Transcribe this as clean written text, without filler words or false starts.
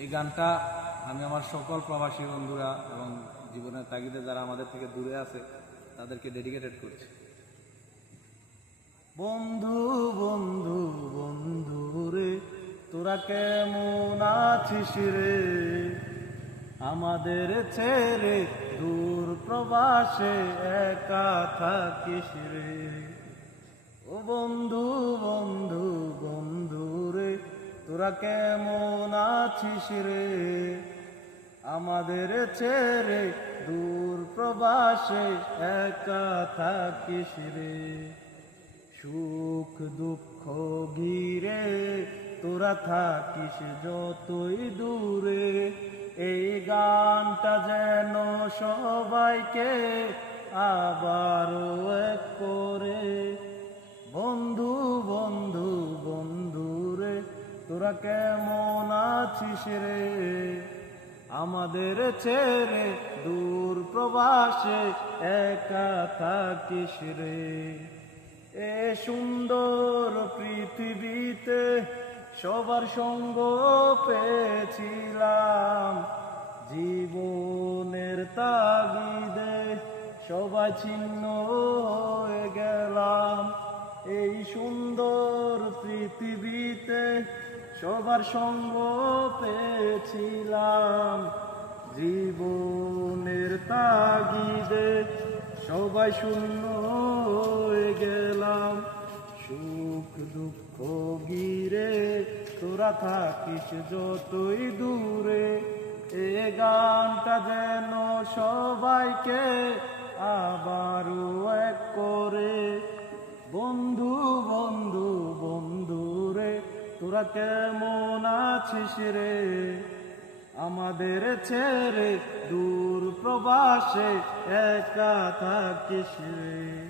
এই গানটা আমি আমার সকল প্রবাসী বন্ধুরা এবং জীবনের তাগিদে যারা আমাদের থেকে দূরে আছে তাদেরকে ডেডিকেটেড করছি। বন্ধু বন্ধু বন্ধু রে, তোরা কেমন আছিস রে? আমাদের ছেড়ে দূর প্রবাসে একা থাকিস রে। ও বন্ধু বন্ধু বন্ধু রে, তোরা কেমন আছিস রে? আমাদের ছেড়ে দূর প্রবাসে একা থাকিস রে। সুখ দুঃখ ঘিরে তোরা থাকিস যতই দূরে, এই গানটা যেন সবাইকে আবারও এক করে। বন্ধু বন্ধু বন্ধু রে, তোরা কেমন আছিস রে? আমাদের ছেড়ে দূর প্রবাসে একা থাকিস রে। এ সুন্দর পৃথিবীতে সবার সঙ্গ পেয়েছিলাম, জীবনের তাগিদে সবাই ছিন্ন হয়ে গেলাম। এই সুন্দর পৃথিবীতে সবার সঙ্গ পেয়েছিলাম, জীবনের তাগিদে সবাই শূন্য হয়ে গেলাম। সুখ দুঃখ ঘিরে তোরা থাকিস যতই দূরে, এ গানটা যেন সবাইকে আবারও এক করে। বন্ধু বন্ধু বন্ধু রে, তোরা কেমন আছিস রে? আমাদের ছেড়ে দূর প্রবাসে একা থাকিস রে।